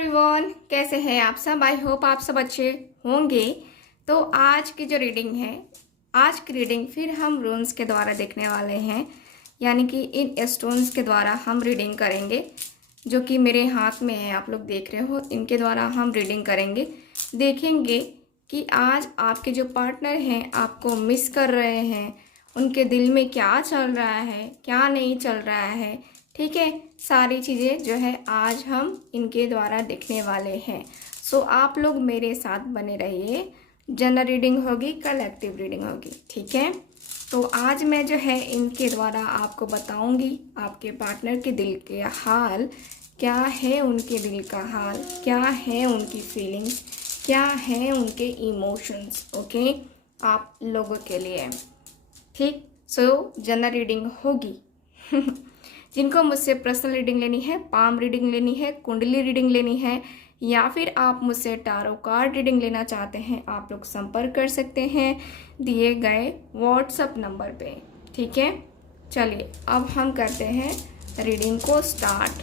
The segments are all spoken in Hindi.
एवरीवन, कैसे हैं आप सब। आई होप आप सब अच्छे होंगे। तो आज की जो रीडिंग है, आज की रीडिंग फिर हम रून्स के द्वारा देखने वाले हैं, यानी कि इन स्टोन्स के द्वारा हम रीडिंग करेंगे, जो कि मेरे हाथ में है, आप लोग देख रहे हो। इनके द्वारा हम रीडिंग करेंगे, देखेंगे कि आज आपके जो पार्टनर हैं आपको मिस कर रहे हैं, उनके दिल में क्या चल रहा है, क्या नहीं चल रहा है। ठीक है, सारी चीज़ें जो है आज हम इनके द्वारा देखने वाले हैं। सो आप लोग मेरे साथ बने रहिए। जनरल रीडिंग होगी, कलेक्टिव रीडिंग होगी। ठीक है, तो आज मैं जो है इनके द्वारा आपको बताऊंगी आपके पार्टनर के दिल के हाल क्या है, उनके दिल का हाल क्या है, उनकी फीलिंग्स क्या है, उनके इमोशंस। ओके, आप लोगों के लिए। ठीक, सो जनरल रीडिंग होगी। जिनको मुझसे पर्सनल रीडिंग लेनी है, पाम रीडिंग लेनी है, कुंडली रीडिंग लेनी है, या फिर आप मुझसे टारो कार्ड रीडिंग लेना चाहते हैं, आप लोग संपर्क कर सकते हैं दिए गए व्हाट्सएप नंबर पे। ठीक है, चलिए अब हम करते हैं रीडिंग को स्टार्ट।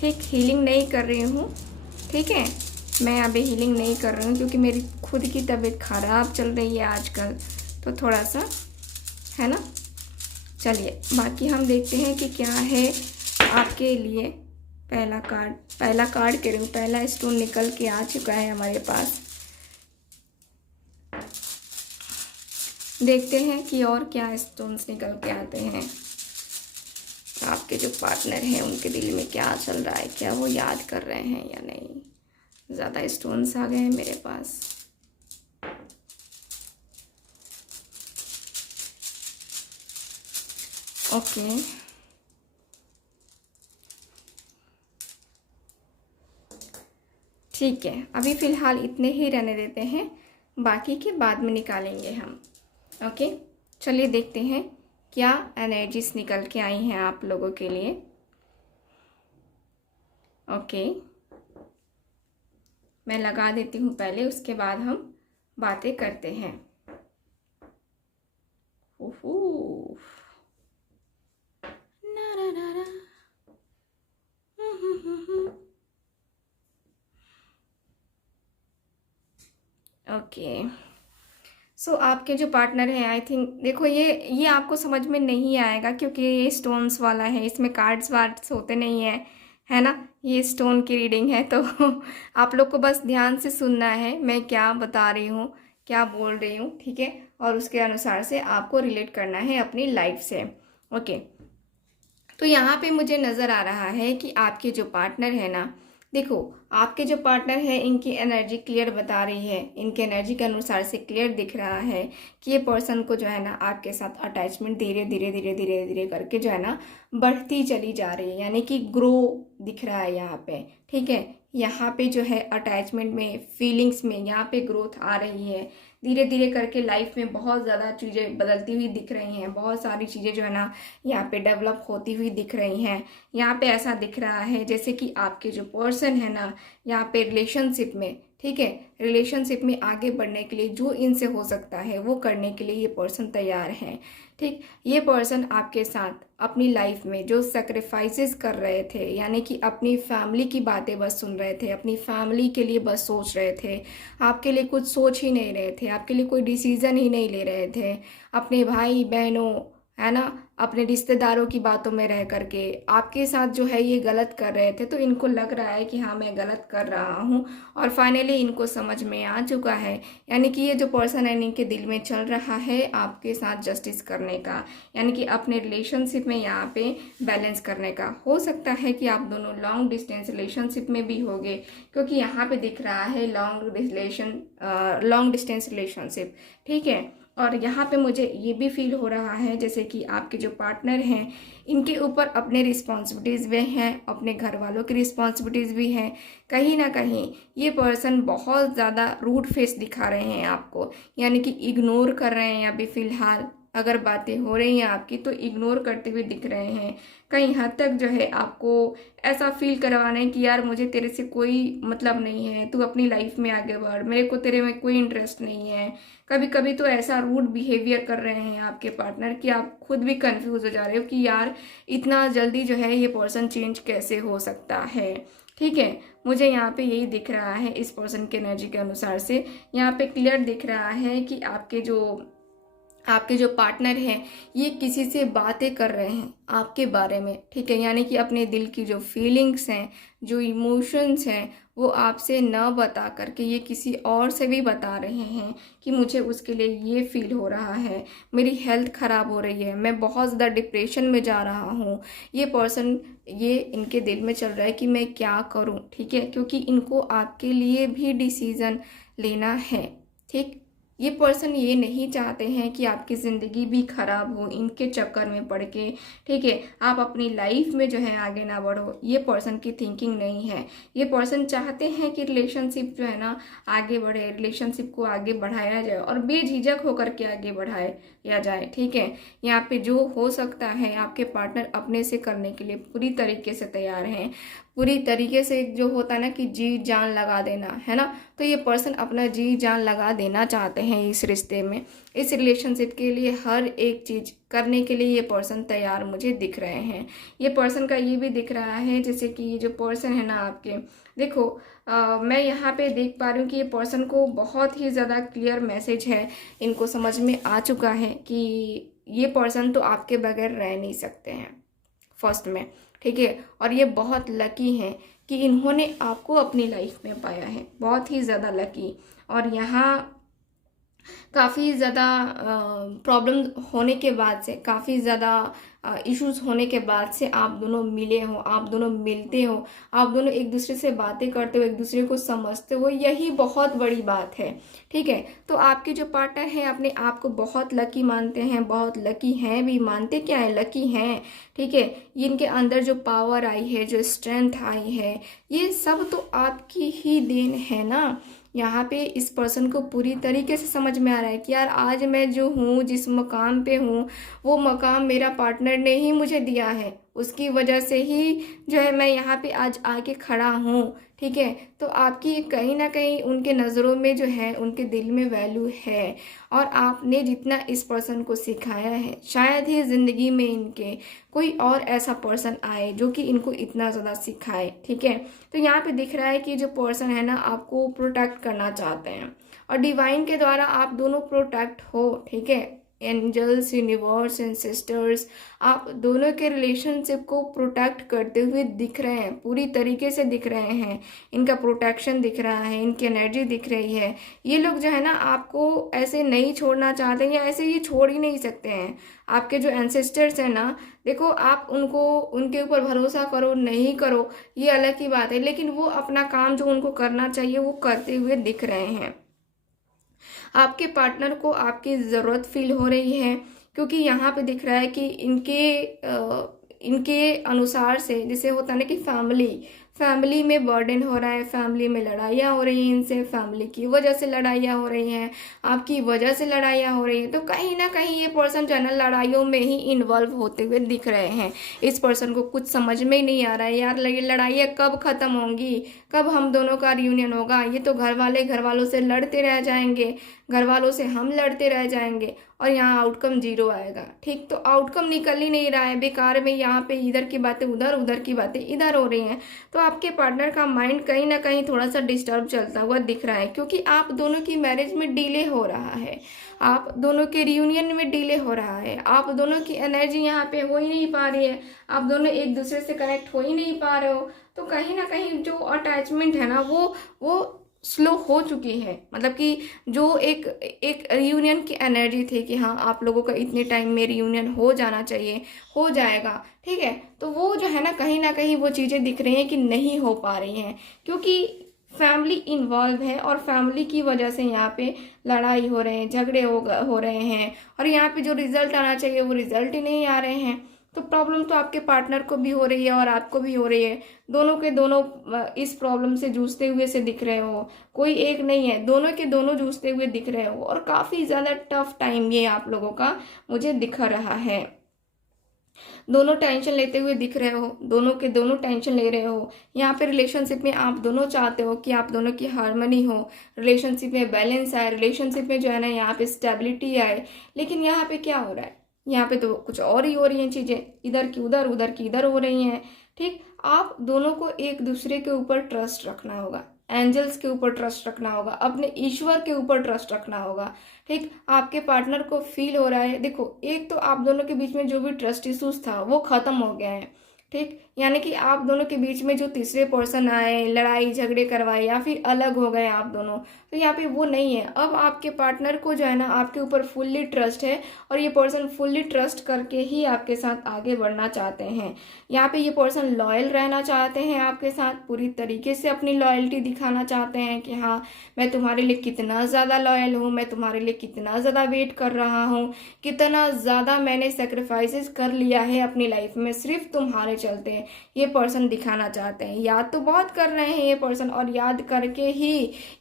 ठीक, हीलिंग नहीं कर रही हूँ। ठीक है, मैं अभी हीलिंग नहीं कर रही हूँ क्योंकि मेरी खुद की तबीयत ख़राब चल रही है आजकल, तो थोड़ा सा है ना। चलिए बाकी हम देखते हैं कि क्या है आपके लिए। पहला कार्ड कह रही हूँ, पहला स्टोन निकल के आ चुका है हमारे पास। देखते हैं कि और क्या स्टोन्स निकल के आते हैं। आपके जो पार्टनर हैं उनके दिल में क्या चल रहा है, क्या वो याद कर रहे हैं या नहीं। ज़्यादा स्टोन्स आ गए हैं मेरे पास। ओके, ठीक है, अभी फ़िलहाल इतने ही रहने देते हैं, बाकी के बाद में निकालेंगे हम। ओके, चलिए देखते हैं क्या एनर्जीज निकल के आई हैं आप लोगों के लिए। ओके, मैं लगा देती हूँ पहले, उसके बाद हम बातें करते हैं। ओहो, ना ना ना ना। ओके, सो आपके जो पार्टनर हैं, आई थिंक देखो ये आपको समझ में नहीं आएगा क्योंकि ये स्टोन्स वाला है, इसमें कार्ड्स वार्ड्स होते नहीं है ना। ये स्टोन की रीडिंग है, तो आप लोग को बस ध्यान से सुनना है मैं क्या बता रही हूँ, क्या बोल रही हूँ। ठीक है, और उसके अनुसार से आपको रिलेट करना है अपनी लाइफ से। ओके, तो यहाँ पे मुझे नज़र आ रहा है कि आपके जो पार्टनर है ना, देखो आपके जो पार्टनर है इनकी एनर्जी क्लियर बता रही है, इनके एनर्जी के अनुसार से क्लियर दिख रहा है कि ये पर्सन को जो है ना आपके साथ अटैचमेंट धीरे धीरे धीरे धीरे धीरे करके जो है ना बढ़ती चली जा रही है, यानी कि ग्रो दिख रहा है यहाँ पे। ठीक है, यहाँ पे जो है अटैचमेंट में, फीलिंग्स में यहाँ पे ग्रोथ आ रही है धीरे धीरे करके। लाइफ में बहुत ज़्यादा चीज़ें बदलती हुई दिख रही हैं, बहुत सारी चीज़ें जो है ना यहाँ पे डेवलप होती हुई दिख रही हैं। यहाँ पे ऐसा दिख रहा है जैसे कि आपके जो पर्सन है ना यहाँ पे रिलेशनशिप में, ठीक है, रिलेशनशिप में आगे बढ़ने के लिए जो इनसे हो सकता है वो करने के लिए ये पर्सन तैयार है। ठीक, ये पर्सन आपके साथ अपनी लाइफ में जो सेक्रीफाइसेस कर रहे थे, यानी कि अपनी फैमिली की बातें बस सुन रहे थे, अपनी फैमिली के लिए बस सोच रहे थे, आपके लिए कुछ सोच ही नहीं रहे थे, आपके लिए कोई डिसीजन ही नहीं ले रहे थे, अपने भाई बहनों है ना, अपने रिश्तेदारों की बातों में रह करके आपके साथ जो है ये गलत कर रहे थे। तो इनको लग रहा है कि हाँ मैं गलत कर रहा हूँ, और फाइनली इनको समझ में आ चुका है, यानी कि ये जो पर्सन है इनके दिल में चल रहा है आपके साथ जस्टिस करने का, यानी कि अपने रिलेशनशिप में यहाँ पे बैलेंस करने का। हो सकता है कि आप दोनों लॉन्ग डिस्टेंस रिलेशनशिप में भी होंगे, क्योंकि यहाँ पे दिख रहा है लॉन्ग डिस्टेंस रिलेशनशिप। ठीक है, और यहाँ पे मुझे ये भी फील हो रहा है जैसे कि आपके जो पार्टनर हैं इनके ऊपर अपने रिस्पॉन्सिबिलिटीज़ भी हैं, अपने घर वालों की रिस्पॉन्सिबिलिटीज़ भी हैं। कहीं ना कहीं ये पर्सन बहुत ज़्यादा रूड फेस दिखा रहे हैं आपको, यानी कि इग्नोर कर रहे हैं अभी फ़िलहाल। अगर बातें हो रही हैं आपकी तो इग्नोर करते हुए दिख रहे हैं। कहीं हद तक जो है आपको ऐसा फील करवाना है कि यार मुझे तेरे से कोई मतलब नहीं है, तू अपनी लाइफ में आगे बढ़, मेरे को तेरे में कोई इंटरेस्ट नहीं है। कभी कभी तो ऐसा रूड बिहेवियर कर रहे हैं आपके पार्टनर कि आप खुद भी कंफ्यूज हो जा रहे हो कि यार इतना जल्दी जो है ये पर्सन चेंज कैसे हो सकता है। ठीक है, मुझे यहाँ पे यही दिख रहा है इस पर्सन के एनर्जी के अनुसार से। यहाँ पे क्लियर दिख रहा है कि आपके जो पार्टनर हैं ये किसी से बातें कर रहे हैं आपके बारे में, ठीक है, यानी कि अपने दिल की जो फीलिंग्स हैं, जो इमोशंस हैं, वो आपसे न बता करके ये किसी और से भी बता रहे हैं कि मुझे उसके लिए ये फील हो रहा है, मेरी हेल्थ ख़राब हो रही है, मैं बहुत ज़्यादा डिप्रेशन में जा रहा हूँ। ये पर्सन, ये इनके दिल में चल रहा है कि मैं क्या करूँ, ठीक है, क्योंकि इनको आपके लिए भी डिसीज़न लेना है। ठीक, ये पर्सन ये नहीं चाहते हैं कि आपकी ज़िंदगी भी ख़राब हो इनके चक्कर में पड़ के, ठीक है, आप अपनी लाइफ में जो है आगे ना बढ़ो। ये पर्सन की थिंकिंग नहीं है। ये पर्सन चाहते हैं कि रिलेशनशिप जो है ना आगे बढ़े, रिलेशनशिप को आगे बढ़ाया जाए और बेझिझक होकर के आगे बढ़ाया जाए, ठीक है। यहाँ पे जो हो सकता है आपके पार्टनर अपने से करने के लिए पूरी तरीके से तैयार हैं। पूरी तरीके से जो होता है ना कि जी जान लगा देना, है ना, तो ये पर्सन अपना जी जान लगा देना चाहते हैं इस रिश्ते में, इस रिलेशनशिप के लिए हर एक चीज़ करने के लिए ये पर्सन तैयार मुझे दिख रहे हैं। ये पर्सन का ये भी दिख रहा है जैसे कि ये जो पर्सन है ना आपके, देखो मैं यहाँ पे देख पा रही हूँ कि ये पर्सन को बहुत ही ज़्यादा क्लियर मैसेज है, इनको समझ में आ चुका है कि ये पर्सन तो आपके बगैर रह नहीं सकते हैं फर्स्ट में, ठीक है, और ये बहुत लकी हैं कि इन्होंने आपको अपनी लाइफ में पाया है, बहुत ही ज़्यादा लकी। और यहाँ काफ़ी ज़्यादा प्रॉब्लम होने के बाद से, काफ़ी ज़्यादा इश्यूज होने के बाद से आप दोनों मिले हो, आप दोनों मिलते हो, आप दोनों एक दूसरे से बातें करते हो, एक दूसरे को समझते हो, यही बहुत बड़ी बात है, ठीक है। तो आपके जो पार्टनर हैं अपने आप को बहुत लकी मानते हैं, बहुत लकी हैं भी, मानते क्या है, लकी हैं, ठीक है। इनके अंदर जो पावर आई है, जो स्ट्रेंथ आई है, ये सब तो आपकी ही देन है ना। यहाँ पे इस पर्सन को पूरी तरीके से समझ में आ रहा है कि यार आज मैं जो हूँ, जिस मकाम पे हूँ, वो मकाम मेरा पार्टनर ने ही मुझे दिया है, उसकी वजह से ही जो है मैं यहाँ पे आज आके खड़ा हूँ, ठीक है। तो आपकी कहीं ना कहीं उनके नज़रों में जो है, उनके दिल में वैल्यू है, और आपने जितना इस पर्सन को सिखाया है, शायद ही ज़िंदगी में इनके कोई और ऐसा पर्सन आए जो कि इनको इतना ज़्यादा सिखाए, ठीक है। तो यहाँ पे दिख रहा है कि जो पर्सन है ना आपको प्रोटेक्ट करना चाहते हैं, और डिवाइन के द्वारा आप दोनों प्रोटेक्ट हो, ठीक है। एंजल्स, यूनिवर्स एंड सिस्टर्स आप दोनों के रिलेशनशिप को प्रोटेक्ट करते हुए दिख रहे हैं, पूरी तरीके से दिख रहे हैं। इनका प्रोटेक्शन दिख रहा है, इनकी एनर्जी दिख रही है। ये लोग जो है ना आपको ऐसे नहीं छोड़ना चाहते, या ऐसे ये छोड़ ही नहीं सकते हैं। आपके जो एंसेस्टर्स हैं ना, देखो आप उनके ऊपर भरोसा करो नहीं करो ये अलग की बात है, लेकिन वो अपना काम जो उनको करना चाहिए वो करते हुए दिख रहे हैं। आपके पार्टनर को आपकी ज़रूरत फील हो रही है, क्योंकि यहाँ पे दिख रहा है कि इनके अनुसार से, जैसे होता है ना कि फैमिली में बर्डन हो रहा है, फैमिली में लड़ाइयाँ हो रही हैं इनसे, फैमिली की वजह से लड़ाइयाँ हो रही हैं, आपकी वजह से लड़ाइयाँ हो रही हैं। तो कहीं ना कहीं ये पर्सन जो है ना लड़ाइयों में ही इन्वॉल्व होते हुए दिख रहे हैं। इस पर्सन को कुछ समझ में ही नहीं आ रहा है, यार ये लड़ाइयाँ कब ख़त्म होंगी, कब हम दोनों का रियूनियन होगा। ये तो घर वालों से लड़ते रह जाएंगे, घर वालों से हम लड़ते रह जाएंगे, और यहाँ आउटकम जीरो आएगा, ठीक। तो आउटकम निकल ही नहीं रहा है, बेकार में यहाँ पे इधर की बातें उधर, उधर की बातें इधर हो रही हैं। तो आपके पार्टनर का माइंड कहीं ना कहीं थोड़ा सा डिस्टर्ब चलता हुआ दिख रहा है, क्योंकि आप दोनों की मैरिज में डिले हो रहा है, आप दोनों के रियूनियन में डिले हो रहा है, आप दोनों की एनर्जी यहाँ पे हो ही नहीं पा रही है, आप दोनों एक दूसरे से कनेक्ट हो ही नहीं पा रहे हो। तो कहीं ना कहीं जो अटैचमेंट है ना वो स्लो हो चुकी है। मतलब कि जो एक रियूनियन की एनर्जी थी कि हाँ आप लोगों का इतने टाइम में रियूनियन हो जाना चाहिए, हो जाएगा, ठीक है। तो वो जो है ना कहीं वो चीज़ें दिख रही हैं कि नहीं हो पा रही हैं, क्योंकि फैमिली इन्वॉल्व है, और फैमिली की वजह से यहाँ पे लड़ाई हो रहे हैं, झगड़े हो रहे हैं, और यहाँ पे जो रिजल्ट आना चाहिए वो रिजल्ट ही नहीं आ रहे हैं। तो प्रॉब्लम तो आपके पार्टनर को भी हो रही है और आपको भी हो रही है, दोनों के दोनों इस प्रॉब्लम से जूझते हुए से दिख रहे हो, कोई एक नहीं है, दोनों के दोनों जूझते हुए दिख रहे हो, और काफ़ी ज़्यादा टफ टाइम ये आप लोगों का मुझे दिख रहा है। दोनों टेंशन लेते हुए दिख रहे हो, दोनों के दोनों टेंशन ले रहे हो। यहाँ पे रिलेशनशिप में आप दोनों चाहते हो कि आप दोनों की हार्मनी हो, रिलेशनशिप में बैलेंस आए, रिलेशनशिप में जो है ना यहाँ पे स्टेबिलिटी आए। लेकिन यहाँ पे क्या हो रहा है, यहाँ पे तो कुछ और ही हो रही हैं चीज़ें, इधर की उधर, उधर की इधर हो रही हैं, ठीक। आप दोनों को एक दूसरे के ऊपर ट्रस्ट रखना होगा, एंजल्स के ऊपर ट्रस्ट रखना होगा, अपने ईश्वर के ऊपर ट्रस्ट रखना होगा। ठीक, आपके पार्टनर को फील हो रहा है, देखो एक तो आप दोनों के बीच में जो भी ट्रस्ट इशूज था वो खत्म हो गया है। ठीक, यानी कि आप दोनों के बीच में जो तीसरे पर्सन आए, लड़ाई झगड़े करवाए या फिर अलग हो गए आप दोनों, तो यहाँ पे वो नहीं है। अब आपके पार्टनर को जो है ना आपके ऊपर फुल्ली ट्रस्ट है और ये पर्सन फुल्ली ट्रस्ट करके ही आपके साथ आगे बढ़ना चाहते हैं। यहाँ पे ये पर्सन लॉयल रहना चाहते हैं आपके साथ, पूरी तरीके से अपनी लॉयल्टी दिखाना चाहते हैं कि हाँ मैं तुम्हारे लिए कितना ज़्यादा लॉयल हूँ, मैं तुम्हारे लिए कितना ज़्यादा वेट कर रहा हूँ, कितना ज़्यादा मैंने सेक्रीफाइसेस कर लिया है अपनी लाइफ में सिर्फ तुम्हारे चलते, ये पर्सन दिखाना चाहते हैं। याद तो बहुत कर रहे हैं ये पर्सन, और याद करके ही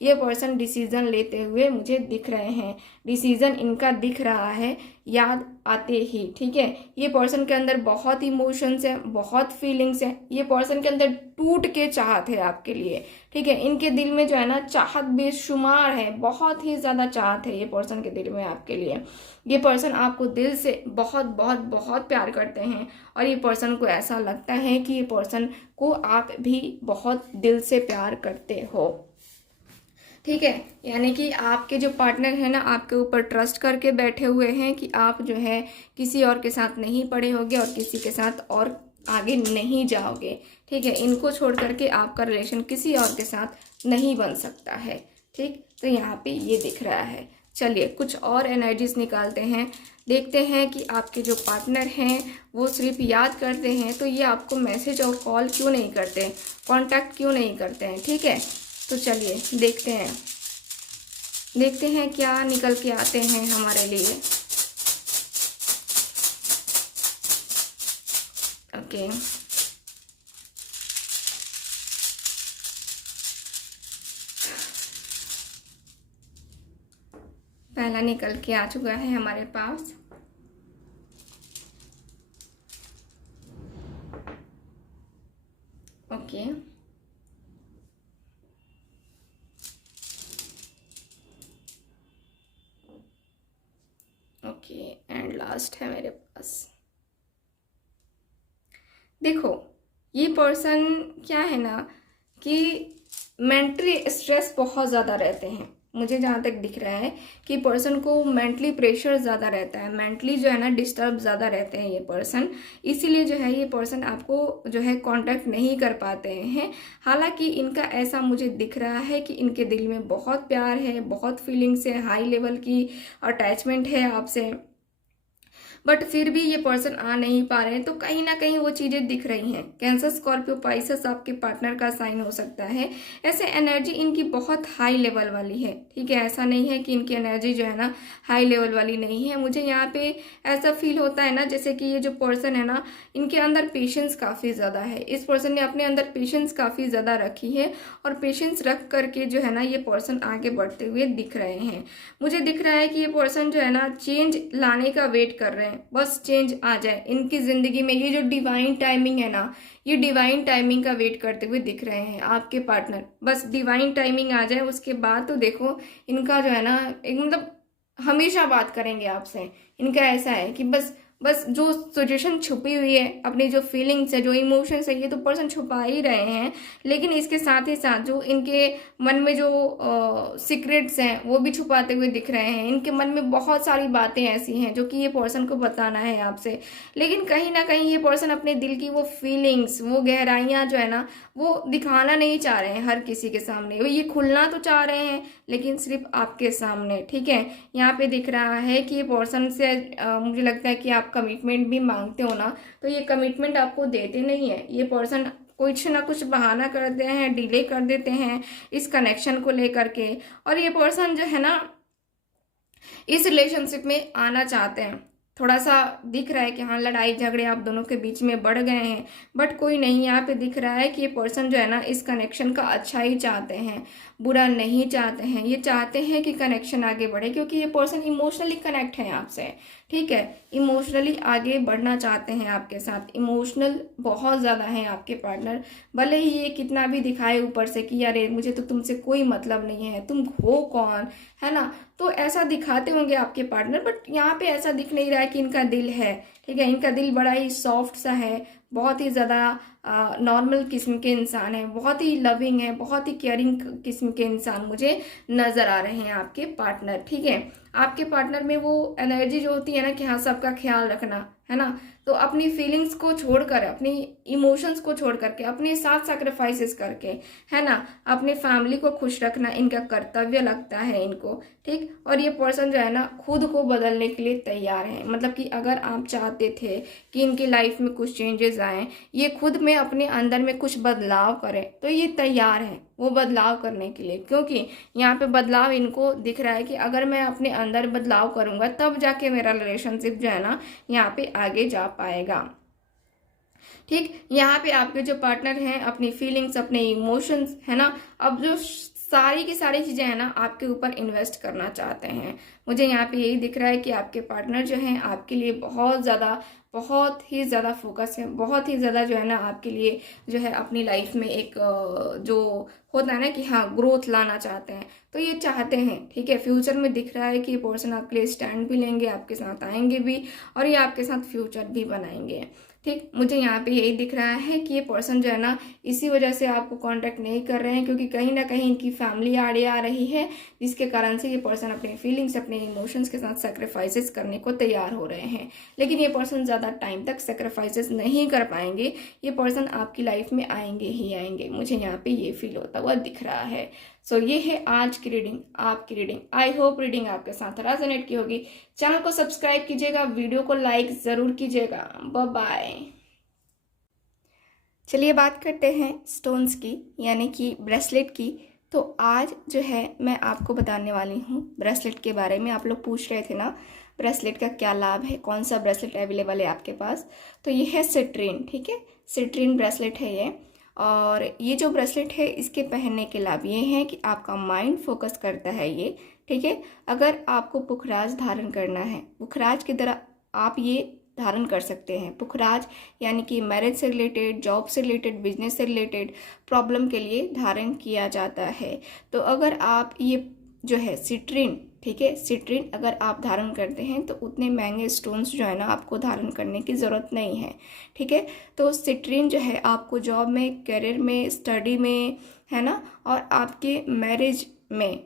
ये पर्सन डिसीजन लेते हुए मुझे दिख रहे हैं, डिसीजन इनका दिख रहा है याद आते ही। ठीक है, ये पर्सन के अंदर बहुत इमोशंस है, बहुत फीलिंग्स है, ये पर्सन के अंदर टूट के चाहत है आपके लिए। ठीक है, इनके दिल में जो है ना चाहत बेशुमार है, बहुत ही ज़्यादा चाहत है ये पर्सन के दिल में आपके लिए। ये पर्सन आपको दिल से बहुत बहुत बहुत प्यार करते हैं और ये पर्सन को ऐसा लगता है कि ये पर्सन को आप भी बहुत दिल से प्यार करते हो। ठीक है, यानी कि आपके जो पार्टनर है ना आपके ऊपर ट्रस्ट करके बैठे हुए हैं कि आप जो है किसी और के साथ नहीं पड़े होगे और किसी के साथ और आगे नहीं जाओगे। ठीक है, इनको छोड़ करके आपका रिलेशन किसी और के साथ नहीं बन सकता है। ठीक, तो यहाँ पे ये दिख रहा है। चलिए कुछ और एनर्जीज निकालते हैं, देखते हैं कि आपके जो पार्टनर हैं वो सिर्फ याद करते हैं तो ये आपको मैसेज और कॉल क्यों नहीं करते, कांटेक्ट क्यों नहीं करते हैं। ठीक है, तो चलिए देखते हैं क्या निकल के आते हैं हमारे लिए। ओके, पहला निकल के आ चुका है हमारे पास। ओके, ओके, एंड लास्ट है मेरे पास। देखो ये पर्सन क्या है ना कि मेंटली स्ट्रेस बहुत ज़्यादा रहते हैं, मुझे जहाँ तक दिख रहा है कि पर्सन को मेंटली प्रेशर ज़्यादा रहता है, मेंटली जो है ना डिस्टर्ब ज़्यादा रहते हैं ये पर्सन, इसीलिए जो है ये पर्सन आपको जो है कांटेक्ट नहीं कर पाते हैं। हालांकि इनका ऐसा मुझे दिख रहा है कि इनके दिल में बहुत प्यार है, बहुत फीलिंग्स है, हाई लेवल की अटैचमेंट है आपसे, बट फिर भी ये पर्सन आ नहीं पा रहे हैं। तो कहीं ना कहीं वो चीज़ें दिख रही हैं। कैंसर, स्कॉर्पियो, पाइसेस आपके पार्टनर का साइन हो सकता है। ऐसे एनर्जी इनकी बहुत हाई लेवल वाली है। ठीक है, ऐसा नहीं है कि इनकी एनर्जी जो है ना हाई लेवल वाली नहीं है। मुझे यहाँ पे ऐसा फील होता है ना जैसे कि ये जो पर्सन है ना इनके अंदर पेशेंस काफ़ी ज़्यादा है। इस पर्सन ने अपने अंदर पेशेंस काफ़ी ज़्यादा रखी है और पेशेंस रख करके जो है ना ये पर्सन आगे बढ़ते हुए दिख रहे हैं। मुझे दिख रहा है कि ये पर्सन जो है ना चेंज लाने का वेट कर रहे हैं, बस चेंज आ जाए इनकी ज़िंदगी में। ये जो डिवाइन टाइमिंग है ना, ये डिवाइन टाइमिंग का वेट करते हुए दिख रहे हैं आपके पार्टनर। बस डिवाइन टाइमिंग आ जाए, उसके बाद तो देखो इनका जो है ना एक मतलब हमेशा बात करेंगे आपसे। इनका ऐसा है कि बस जो सिचुएशन छुपी हुई है, अपनी जो फीलिंग्स है, जो इमोशंस है, ये तो पर्सन छुपा ही रहे हैं, लेकिन इसके साथ ही साथ जो इनके मन में जो सीक्रेट्स हैं वो भी छुपाते हुए दिख रहे हैं। इनके मन में बहुत सारी बातें ऐसी हैं जो कि ये पर्सन को बताना है आपसे, लेकिन कहीं ना कहीं ये पर्सन अपने दिल की वो फीलिंग्स, वो गहराइयाँ जो है ना वो दिखाना नहीं चाह रहे हैं हर किसी के सामने। वो ये खुलना तो चाह रहे हैं लेकिन सिर्फ आपके सामने। ठीक है, यहाँ पे दिख रहा है कि ये पर्सन से मुझे लगता है कि आप कमिटमेंट भी मांगते हो ना, तो ये कमिटमेंट आपको देते नहीं है। ये पर्सन कुछ ना कुछ बहाना करते हैं, डिले कर देते हैं इस कनेक्शन को लेकर के, और ये पर्सन जो है ना इस रिलेशनशिप में आना चाहते हैं। थोड़ा सा दिख रहा है कि हाँ लड़ाई झगड़े आप दोनों के बीच में बढ़ गए हैं, बट कोई नहीं। यहाँ पे दिख रहा है कि ये पर्सन जो है ना इस कनेक्शन का अच्छा ही चाहते हैं, बुरा नहीं चाहते हैं। ये चाहते हैं कि कनेक्शन आगे बढ़े क्योंकि ये पर्सन इमोशनली कनेक्ट है आपसे। ठीक है, इमोशनली आगे बढ़ना चाहते हैं आपके साथ, इमोशनल बहुत ज़्यादा है आपके पार्टनर। भले ही ये कितना भी दिखाए ऊपर से कि अरे मुझे तो तुमसे कोई मतलब नहीं है, तुम हो कौन, है ना, तो ऐसा दिखाते होंगे आपके पार्टनर, बट यहाँ पे ऐसा दिख नहीं रहा है कि इनका दिल है। ठीक है, इनका दिल बड़ा ही सॉफ्ट सा है, बहुत ही ज़्यादा नॉर्मल किस्म के इंसान है, बहुत ही लविंग है, बहुत ही केयरिंग किस्म के इंसान मुझे नज़र आ रहे हैं आपके पार्टनर। ठीक है, आपके पार्टनर में वो एनर्जी जो होती है ना कि हाँ सबका ख्याल रखना, है ना, तो अपनी फीलिंग्स को छोड़कर, अपनी इमोशंस को छोड़ करके, अपने साथ सैक्रिफाइसेस करके, है ना, अपनी फैमिली को खुश रखना इनका कर्तव्य लगता है इनको। ठीक, और ये पर्सन जो है ना खुद को बदलने के लिए तैयार है। मतलब कि अगर आप चाहते थे कि इनकी लाइफ में कुछ चेंजेस आए, ये खुद में अपने अंदर में कुछ बदलाव करें, तो ये तैयार है वो बदलाव करने के लिए, क्योंकि यहाँ पे बदलाव इनको दिख रहा है कि अगर मैं अपने अंदर बदलाव करूँगा तब जाके मेरा रिलेशनशिप जो है ना यहाँ पे आगे जा पाएगा। ठीक, यहाँ पे आपके जो पार्टनर हैं अपनी फीलिंग्स, अपने इमोशंस, है ना, अब जो सारी की सारी चीज़ें हैं ना आपके ऊपर इन्वेस्ट करना चाहते हैं। मुझे यहाँ पे यही दिख रहा है कि आपके पार्टनर जो हैं आपके लिए बहुत ही ज़्यादा फोकस है, बहुत ही ज़्यादा जो है ना आपके लिए जो है अपनी लाइफ में एक जो होता है ना कि हाँ ग्रोथ लाना चाहते हैं, तो ये चाहते हैं। ठीक है, फ्यूचर में दिख रहा है कि ये पर्सन आपके लिए स्टैंड भी लेंगे, आपके साथ आएंगे भी, और ये आपके साथ फ्यूचर भी बनाएंगे। ठीक, मुझे यहाँ पे यही दिख रहा है कि ये पर्सन जो है ना इसी वजह से आपको कांटेक्ट नहीं कर रहे हैं, क्योंकि कहीं ना कहीं इनकी फैमिली आड़े आ रही है, जिसके कारण से ये पर्सन अपने फीलिंग्स, अपने इमोशंस के साथ सेक्रीफाइसेस करने को तैयार हो रहे हैं। लेकिन ये पर्सन ज़्यादा टाइम तक सेक्रीफाइसेस नहीं कर पाएंगे, ये पर्सन आपकी लाइफ में आएंगे ही आएंगे, मुझे यहाँ पे ये फील होता हुआ दिख रहा है। सो ये है आज की रीडिंग, आपकी रीडिंग। आई होप रीडिंग आपके साथ रेजोनेट की होगी। चैनल को सब्सक्राइब कीजिएगा, वीडियो को लाइक ज़रूर कीजिएगा। Bye bye. चलिए बात करते हैं स्टोन्स की, यानी कि ब्रेसलेट की। तो आज जो है मैं आपको बताने वाली हूँ ब्रेसलेट के बारे में। आप लोग पूछ रहे थे ना ब्रेसलेट का क्या लाभ है, कौन सा ब्रेसलेट अवेलेबल है आपके पास। तो ये है सिट्रीन। ठीक है, सिट्रीन ब्रेसलेट है ये। और ये जो ब्रेसलेट है इसके पहनने के लाभ ये हैं कि आपका माइंड फोकस करता है ये। ठीक है, अगर आपको पुखराज धारण करना है, पुखराज की तरह आप ये धारण कर सकते हैं। पुखराज यानी कि मैरिज से रिलेटेड, जॉब से रिलेटेड, बिजनेस से रिलेटेड प्रॉब्लम के लिए धारण किया जाता है। तो अगर आप ये जो है सिट्रीन, ठीक है, सिट्रीन अगर आप धारण करते हैं तो उतने महंगे स्टोन्स जो है ना आपको धारण करने की ज़रूरत नहीं है। ठीक है, तो सिट्रीन जो है आपको जॉब में, करियर में, स्टडी में, है ना, और आपके मैरिज में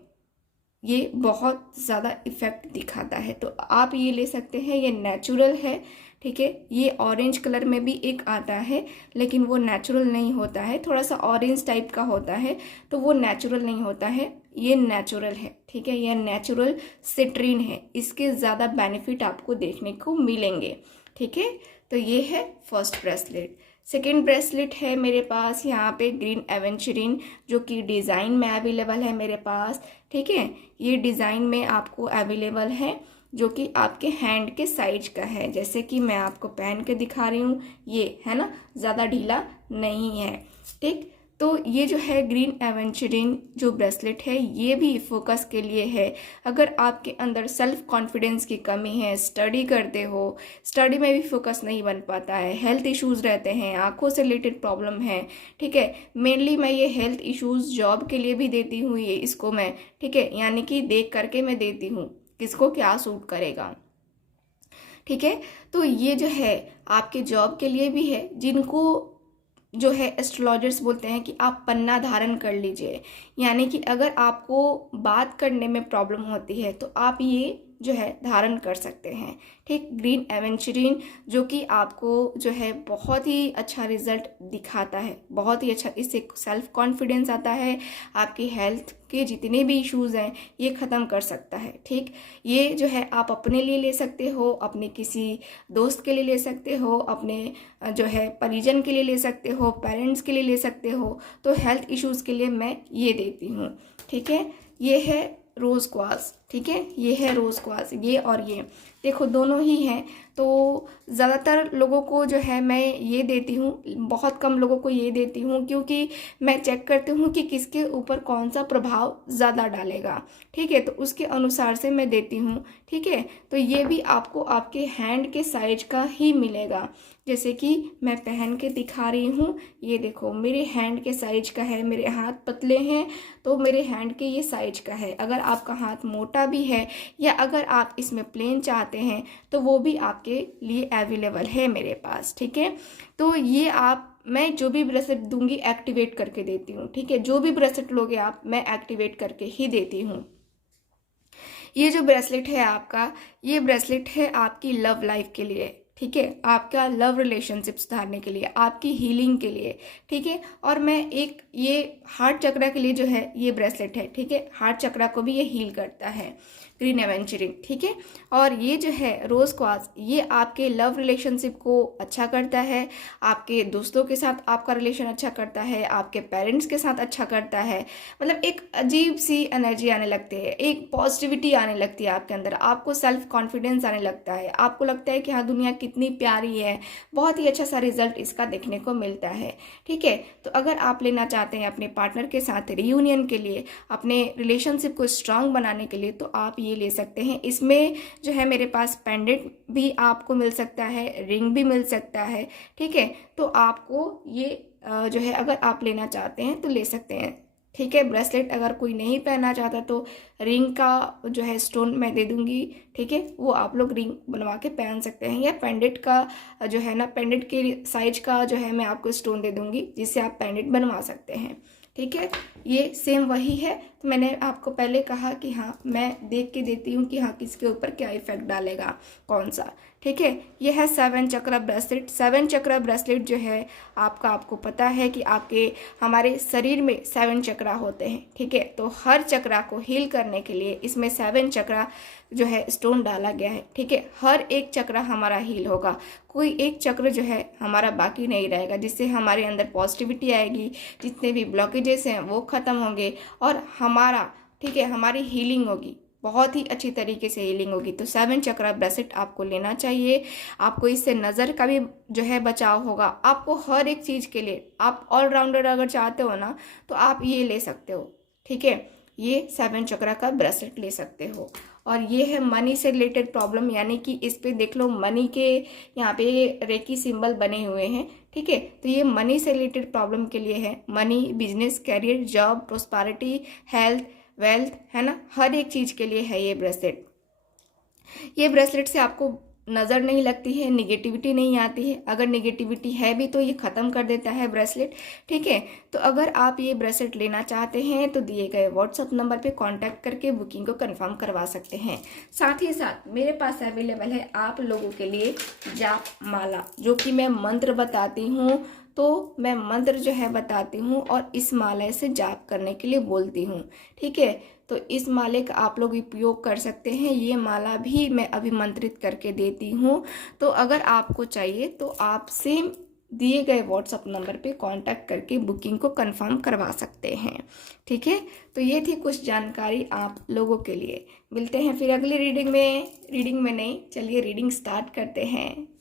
ये बहुत ज़्यादा इफ़ेक्ट दिखाता है। तो आप ये ले सकते हैं, ये नेचुरल है। ठीक है, ये ऑरेंज कलर में भी एक आता है, लेकिन वो नेचुरल नहीं होता है, थोड़ा सा ऑरेंज टाइप का होता है, तो वो नेचुरल नहीं होता है। ये नेचुरल है। ठीक है, ये नेचुरल सिट्रीन है, इसके ज़्यादा बेनिफिट आपको देखने को मिलेंगे। ठीक है, तो ये है फर्स्ट ब्रेसलेट। सेकेंड ब्रेसलेट है मेरे पास यहाँ पे ग्रीन एवेंचुरिन, जो कि डिज़ाइन में अवेलेबल है मेरे पास। ठीक है, ये डिज़ाइन में आपको अवेलेबल है, जो कि आपके हैंड के साइज का है। जैसे कि मैं आपको पहन के दिखा रही हूँ, ये है ना, ज़्यादा ढीला नहीं है। ठीक, तो ये जो है ग्रीन एवेंचुरिन जो ब्रेसलेट है ये भी फोकस के लिए है। अगर आपके अंदर सेल्फ कॉन्फिडेंस की कमी है, स्टडी करते हो, स्टडी में भी फोकस नहीं बन पाता है, हेल्थ इश्यूज़ रहते हैं, आंखों से रिलेटेड प्रॉब्लम है। ठीक है, मेनली मैं ये हेल्थ इश्यूज़ जॉब के लिए भी देती हूँ, ये इसको मैं, ठीक है, यानी कि देख करके मैं देती हूँ किसको क्या सूट करेगा। ठीक है, तो ये जो है आपके जॉब के लिए भी है, जिनको जो है एस्ट्रोलॉजर्स बोलते हैं कि आप पन्ना धारण कर लीजिए, यानी कि अगर आपको बात करने में प्रॉब्लम होती है तो आप ये जो है धारण कर सकते हैं। ठीक, ग्रीन एवेंचुरिन जो कि आपको जो है बहुत ही अच्छा रिजल्ट दिखाता है, बहुत ही अच्छा, इससे सेल्फ कॉन्फिडेंस आता है, आपकी हेल्थ के जितने भी इश्यूज़ हैं ये ख़त्म कर सकता है। ठीक, ये जो है आप अपने लिए ले सकते हो, अपने किसी दोस्त के लिए ले सकते हो, अपने जो है परिजन के लिए ले सकते हो, पेरेंट्स के लिए ले सकते हो। तो हेल्थ इश्यूज़ के लिए मैं ये देती हूँ। ठीक है, ये है रोज़ क्वार्ट्ज। ठीक है, ये है रोज़ क्वार्ट्ज, ये और ये देखो दोनों ही हैं। तो ज़्यादातर लोगों को जो है मैं ये देती हूँ, बहुत कम लोगों को ये देती हूँ, क्योंकि मैं चेक करती हूँ कि किसके ऊपर कौन सा प्रभाव ज़्यादा डालेगा। ठीक है, तो उसके अनुसार से मैं देती हूँ। ठीक है, तो ये भी आपको आपके हैंड के साइज का ही मिलेगा। जैसे कि मैं पहन के दिखा रही हूँ, ये देखो मेरे हैंड के साइज का है, मेरे हाथ पतले हैं तो मेरे हैंड के ये साइज का है। अगर आपका हाथ मोटा छोटा भी है, या अगर आप इसमें प्लेन चाहते हैं तो वो भी आपके लिए अवेलेबल है मेरे पास। ठीक है, तो ये मैं जो भी ब्रेसलेट दूंगी एक्टिवेट करके देती हूँ। ठीक है, जो भी ब्रेसलेट लोगे आप, मैं एक्टिवेट करके ही देती हूँ। ये जो ब्रेसलेट है आपका, ये ब्रेसलेट है आपकी लव लाइफ के लिए। ठीक है, आपका लव रिलेशनशिप सुधारने के लिए, आपकी हीलिंग के लिए। ठीक है, और मैं एक ये हार्ट चक्रा के लिए जो है ये ब्रेसलेट है। ठीक है, हार्ट चक्रा को भी ये हील करता है, ग्रीन एवेंचरिंग। ठीक है, और ये जो है रोज क्वार्ट्ज, ये आपके लव रिलेशनशिप को अच्छा करता है, आपके दोस्तों के साथ आपका रिलेशन अच्छा करता है, आपके पेरेंट्स के साथ अच्छा करता है। मतलब एक अजीब सी एनर्जी आने लगती है, एक पॉजिटिविटी आने लगती है आपके अंदर, आपको सेल्फ कॉन्फिडेंस आने लगता है, आपको लगता है कि हाँ दुनिया कितनी प्यारी है। बहुत ही अच्छा सा रिजल्ट इसका देखने को मिलता है। ठीक है, तो अगर आप लेना चाहते हैं अपने पार्टनर के साथ रियूनियन के लिए, अपने रिलेशनशिप को स्ट्रांग बनाने के लिए, तो आप ये ले सकते हैं। इसमें जो है मेरे पास पेंडेंट भी आपको मिल सकता है, रिंग भी मिल सकता है। ठीक है, तो आपको ये जो है अगर आप लेना चाहते हैं तो ले सकते हैं। ठीक है, ब्रेसलेट अगर कोई नहीं पहनना चाहता तो रिंग का जो है स्टोन मैं दे दूंगी। ठीक है, वो आप लोग रिंग बनवा के पहन सकते हैं, या पेंडेंट का जो है ना, पेंडेंट के साइज का जो है मैं आपको स्टोन दे दूंगी जिससे आप पेंडेंट बनवा सकते हैं। ठीक है, ये सेम वही है। तो मैंने आपको पहले कहा कि हाँ मैं देख के देती हूँ कि हाँ किसके ऊपर क्या इफेक्ट डालेगा, कौन सा। ठीक है, ये है 7 चक्रा ब्रेसलेट। 7 चक्रा ब्रेसलेट जो है आपको पता है कि हमारे शरीर में 7 चक्रा होते हैं। ठीक है, तो हर चक्रा को हील करने के लिए इसमें 7 चक्रा जो है स्टोन डाला गया है। ठीक है, हर एक चक्रा हमारा हील होगा, कोई एक चक्र जो है हमारा बाकी नहीं रहेगा, जिससे हमारे अंदर पॉजिटिविटी आएगी, जितने भी ब्लॉकेजेस हैं वो ख़त्म होंगे, और ठीक है हमारी हीलिंग होगी, बहुत ही अच्छी तरीके से हीलिंग होगी। तो 7 चक्रा ब्रेसलेट आपको लेना चाहिए। आपको इससे नज़र का भी जो है बचाव होगा, आपको हर एक चीज़ के लिए, आप ऑलराउंडर अगर चाहते हो ना तो आप ये ले सकते हो। ठीक है, ये 7 चक्रा का ब्रेसलेट ले सकते हो। और ये है मनी से रिलेटेड प्रॉब्लम, यानी कि इस पे देख लो मनी के यहाँ पे रेकी सिंबल बने हुए हैं। ठीक है, तो ये मनी से रिलेटेड प्रॉब्लम के लिए है। Money, business, career, job, prosperity, health, wealth, है ना, हर एक चीज़ के लिए है ये ब्रेसलेट। ये ब्रेसलेट से आपको नज़र नहीं लगती है, निगेटिविटी नहीं आती है, अगर निगेटिविटी है भी तो ये ख़त्म कर देता है ब्रेसलेट। ठीक है, तो अगर आप ये ब्रेसलेट लेना चाहते हैं तो दिए गए व्हाट्सअप नंबर पे कांटेक्ट करके बुकिंग को कंफर्म करवा सकते हैं। साथ ही साथ मेरे पास अवेलेबल है आप लोगों के लिए जाप माला, जो कि मैं मंत्र बताती हूँ, तो मैं मंत्र जो है बताती हूँ और इस माला से जाप करने के लिए बोलती हूँ। ठीक है, तो इस माले का आप लोग उपयोग कर सकते हैं। ये माला भी मैं अभिमंत्रित करके देती हूँ। तो अगर आपको चाहिए तो आप सेम दिए गए व्हाट्सअप नंबर पे कांटेक्ट करके बुकिंग को कंफर्म करवा सकते हैं। ठीक है, तो ये थी कुछ जानकारी आप लोगों के लिए। मिलते हैं फिर अगली रीडिंग में नहीं, चलिए रीडिंग स्टार्ट करते हैं।